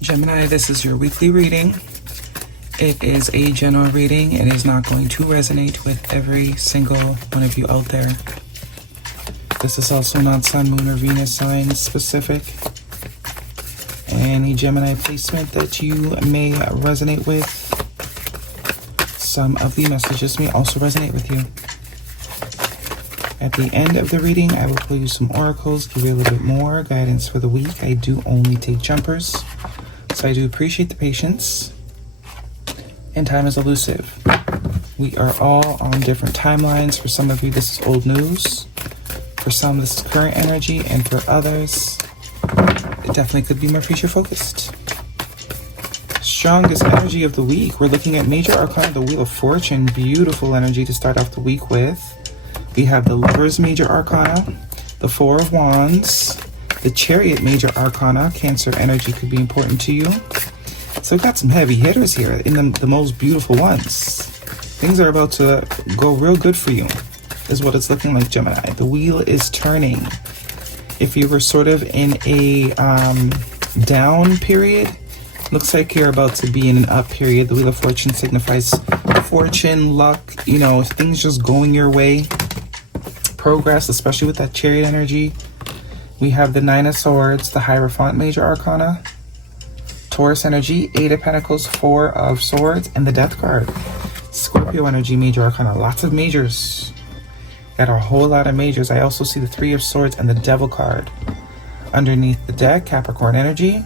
Gemini, this is your weekly reading. It is a general reading. It is not going to resonate with every single one of you out there. This is also not Sun, Moon, or Venus sign specific. Any Gemini placement that you may resonate with, some of the messages may also resonate with you. At the end of the reading, I will pull you some oracles, give you a little bit more guidance for the week. I do only take jumpers, so I do appreciate the patience. And time is elusive. We are all on different timelines. For some of you, this is old news. For some, this is current energy. And for others, it definitely could be more future focused. Strongest energy of the week. We're looking at major arcana, the Wheel of Fortune. Beautiful energy to start off the week with. We have the Lovers major arcana, the Four of Wands, the Chariot major arcana. Cancer energy could be important to you. So we've got some heavy hitters here in the most beautiful ones. Things are about to go real good for you, is what it's looking like, Gemini. The wheel is turning. If you were sort of in a down period, looks like you're about to be in an up period. The Wheel of Fortune signifies fortune, luck, things just going your way. Progress, especially with that Chariot energy. We have the Nine of Swords, the Hierophant major arcana. Taurus energy, Eight of Pentacles, Four of Swords, and the Death card. Scorpio energy, major arcana. Lots of majors. Got a whole lot of majors. I also see the Three of Swords and the Devil card. Underneath the deck, Capricorn energy.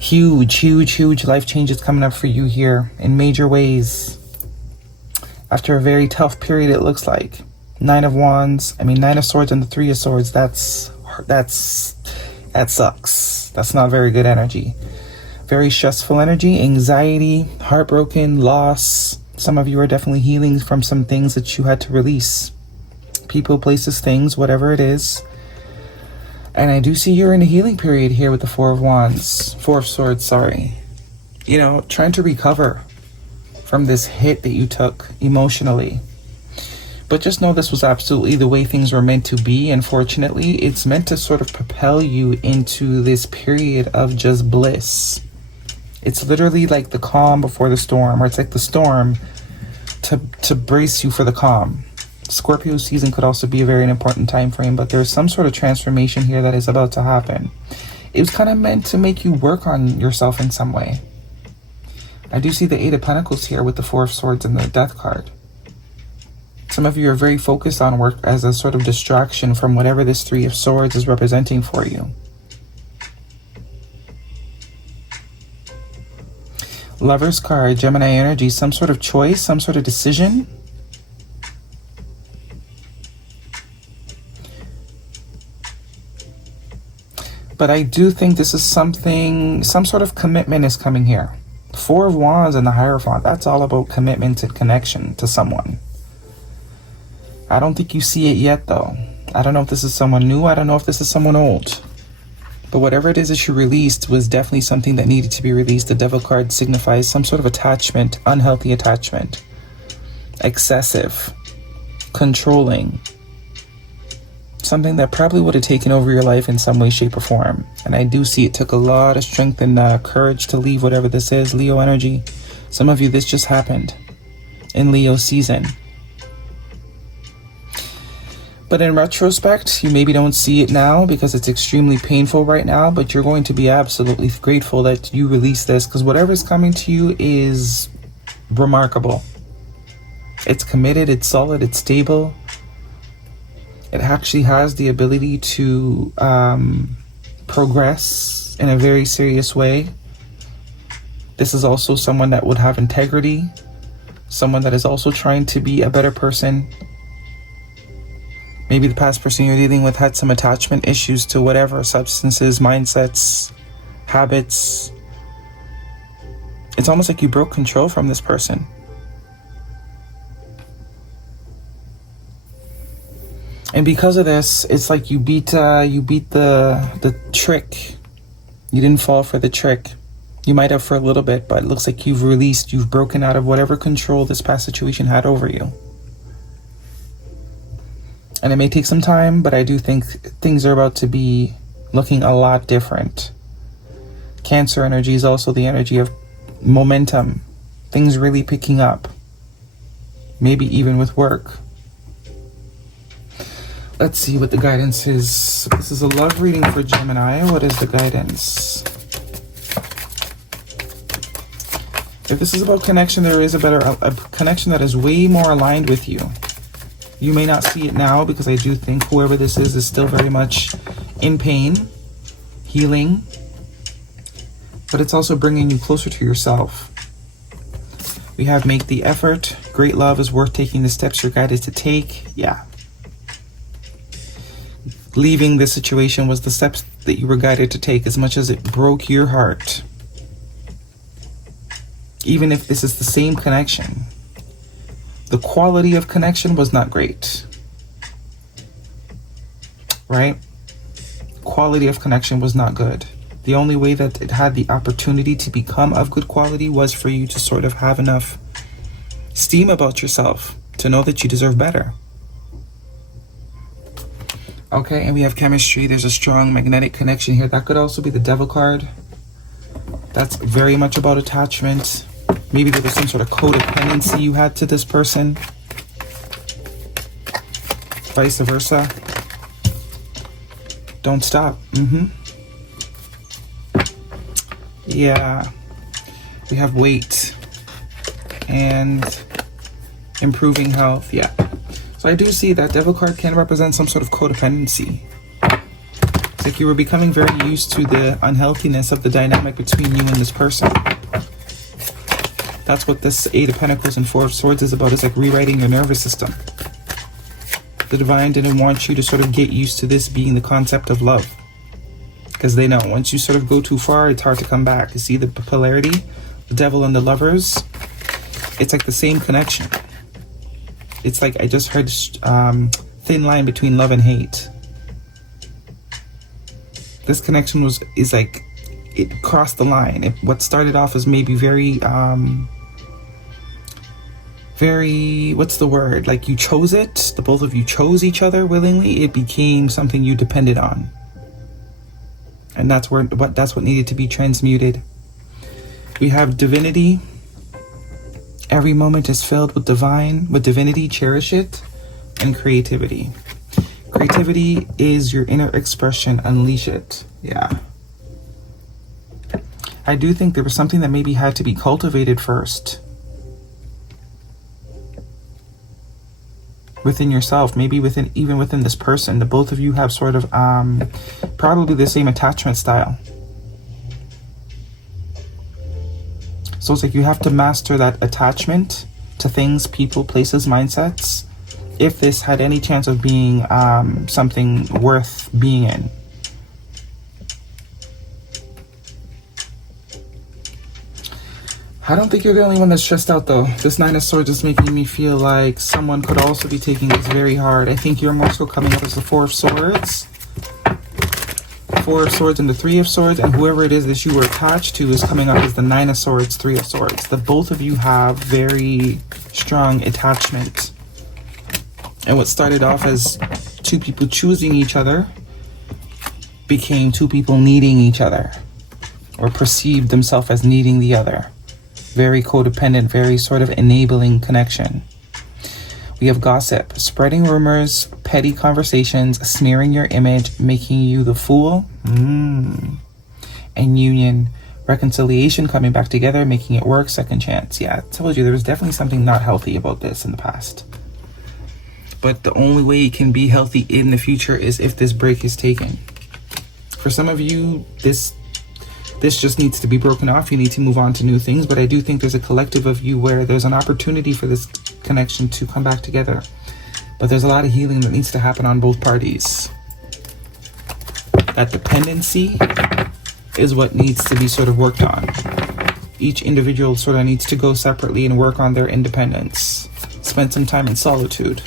Huge, huge, huge life changes coming up for you here in major ways. After a very tough period, it looks like. Nine of Swords and the Three of Swords. That sucks. That's not very good energy. Very stressful energy, anxiety, heartbroken, loss. Some of you are definitely healing from some things that you had to release. People, places, things, whatever it is. And I do see you're in a healing period here with the Four of Swords, sorry. Trying to recover from this hit that you took emotionally. But just know this was absolutely the way things were meant to be. And fortunately, it's meant to sort of propel you into this period of just bliss. It's literally like the calm before the storm, or it's like the storm to brace you for the calm. Scorpio season could also be a very important time frame, but there's some sort of transformation here that is about to happen. It was kind of meant to make you work on yourself in some way. I do see the Eight of Pentacles here with the Four of Swords and the Death card. Some of you are very focused on work as a sort of distraction from whatever this Three of Swords is representing for you. Lover's card, Gemini energy, some sort of choice, some sort of decision. But I do think this is some sort of commitment is coming here. Four of Wands and the Hierophant, that's all about commitment and connection to someone. I don't think you see it yet, though. I don't know if this is someone new. I don't know if this is someone old. But whatever it is that you released was definitely something that needed to be released. The Devil card signifies some sort of attachment, unhealthy attachment, excessive, controlling, something that probably would have taken over your life in some way, shape, or form. And I do see it took a lot of strength and courage to leave whatever this is. Leo energy. Some of you, this just happened in Leo season. But in retrospect, you maybe don't see it now because it's extremely painful right now, but you're going to be absolutely grateful that you released this, because whatever's coming to you is remarkable. It's committed, it's solid, it's stable. It actually has the ability to progress in a very serious way. This is also someone that would have integrity, someone that is also trying to be a better person. Maybe the past person you're dealing with had some attachment issues to whatever, substances, mindsets, habits. It's almost like you broke control from this person. And because of this, it's like you beat the trick. You didn't fall for the trick. You might have for a little bit, but it looks like you've broken out of whatever control this past situation had over you. And it may take some time, but I do think things are about to be looking a lot different. Cancer energy is also the energy of momentum, things really picking up, maybe even with work. Let's see what the guidance is. This is a love reading for Gemini. What is the guidance? If this is about connection, there is a connection that is way more aligned with you. You may not see it now because I do think whoever this is still very much in pain, healing, but it's also bringing you closer to yourself. We have make the effort. Great love is worth taking the steps you're guided to take. Yeah. Leaving this situation was the steps that you were guided to take, as much as it broke your heart. Even if this is the same connection, the quality of connection was not great. Right? Quality of connection was not good. The only way that it had the opportunity to become of good quality was for you to sort of have enough steam about yourself to know that you deserve better. Okay, and we have chemistry. There's a strong magnetic connection here. That could also be the Devil card. That's very much about attachment. Maybe there was some sort of codependency you had to this person. Vice versa. Don't stop. Yeah. We have weight and improving health. Yeah. So I do see that Devil card can represent some sort of codependency. It's like you were becoming very used to the unhealthiness of the dynamic between you and this person. That's what this Eight of Pentacles and Four of Swords is about. It's like rewriting your nervous system. The divine didn't want you to sort of get used to this being the concept of love. Because they know once you sort of go too far, it's hard to come back. You see the polarity? The Devil and the Lovers? It's like the same connection. It's like I just heard thin line between love and hate. This connection is like it crossed the line. What started off as maybe very what's the word? Like you chose it. The both of you chose each other willingly. It became something you depended on, and that's what needed to be transmuted. We have divinity. Every moment is filled with divinity, cherish it, and creativity. Creativity is your inner expression, unleash it. Yeah. I do think there was something that maybe had to be cultivated first. Within yourself, maybe even within this person. The both of you have sort of probably the same attachment style. So it's like you have to master that attachment to things, people, places, mindsets, if this had any chance of being something worth being in. I don't think you're the only one that's stressed out though. This Nine of Swords is making me feel like someone could also be taking this very hard. I think you're more so coming up as the Four of Swords. Four of Swords and the Three of Swords, and whoever it is that you were attached to is coming up as the Nine of Swords, Three of Swords. The both of you have very strong attachment. And what started off as two people choosing each other became two people needing each other, or perceived themselves as needing the other. Very codependent, very sort of enabling connection. We have gossip, spreading rumors, petty conversations, smearing your image, making you the fool. And union, reconciliation, coming back together, making it work, second chance. Yeah, I told you there was definitely something not healthy about this in the past. But the only way it can be healthy in the future is if this break is taken. For some of you, this just needs to be broken off. You need to move on to new things. But I do think there's a collective of you where there's an opportunity for this connection to come back together. But there's a lot of healing that needs to happen on both parties. That dependency is what needs to be sort of worked on. Each individual sort of needs to go separately and work on their independence. Spend some time in solitude.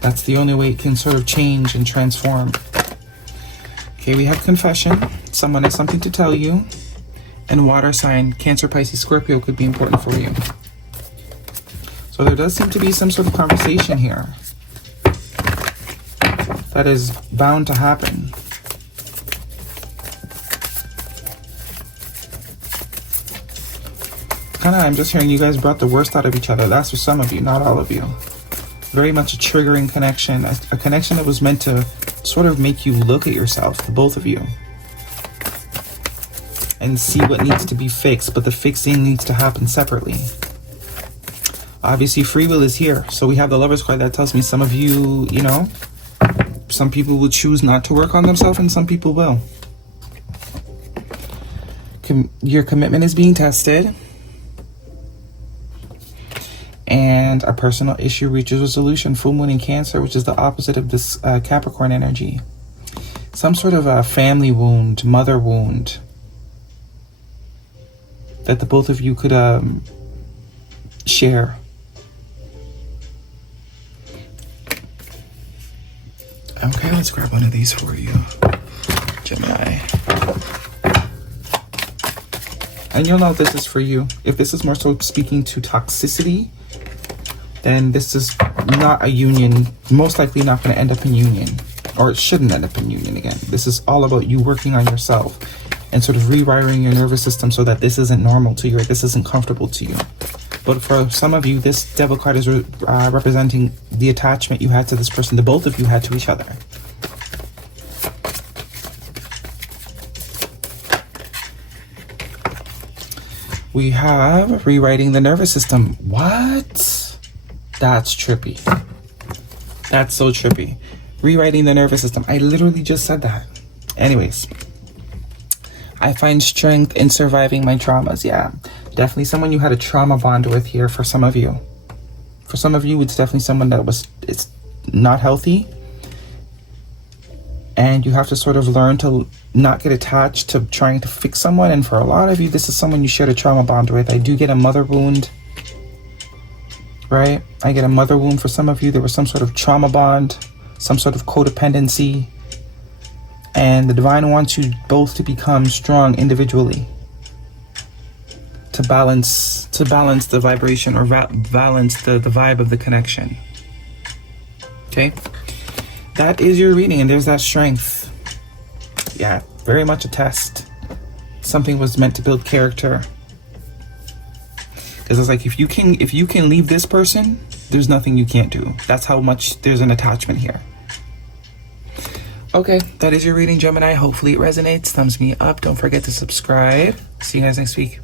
That's the only way it can sort of change and transform. Okay, we have confession. Someone has something to tell you. And water sign, Cancer, Pisces, Scorpio could be important for you. So there does seem to be some sort of conversation here that is bound to happen. Arcana, I'm just hearing you guys brought the worst out of each other. That's for some of you, not all of you. Very much a triggering connection, a connection that was meant to sort of make you look at yourself, the both of you, and see what needs to be fixed, but the fixing needs to happen separately. Obviously, free will is here. So we have the Lovers card that tells me some of you, you know, some people will choose not to work on themselves and some people will. Your commitment is being tested. And a personal issue reaches resolution. Full moon in Cancer, which is the opposite of this Capricorn energy. Some sort of a family wound, mother wound, that the both of you could share. Okay, let's grab one of these for you, Gemini. And you'll know this is for you. If this is more so speaking to toxicity, then this is not a union, most likely not going to end up in union, or it shouldn't end up in union again. This is all about you working on yourself and sort of rewiring your nervous system so that this isn't normal to you, or this isn't comfortable to you. But for some of you, this Devil card is representing the attachment you had to this person, the both of you had to each other. We have rewriting the nervous system. What? That's trippy. That's so trippy. Rewriting the nervous system. I literally just said that. Anyways. I find strength in surviving my traumas. Yeah. Definitely someone you had a trauma bond with here for some of you. For some of you, it's definitely someone that it's not healthy. And you have to sort of learn to not get attached to trying to fix someone. And for a lot of you, this is someone you shared a trauma bond with. I do get a mother wound. Right? I get a mother wound for some of you. There was some sort of trauma bond, some sort of codependency. And the divine wants you both to become strong individually. To balance the vibration, or balance the vibe of the connection. Okay? That is your reading, and there's that strength. Yeah, very much a test. Something was meant to build character. Because it's like, if you can leave this person, there's nothing you can't do. That's how much there's an attachment here. Okay, that is your reading, Gemini. Hopefully it resonates. Thumbs me up. Don't forget to subscribe. See you guys next week.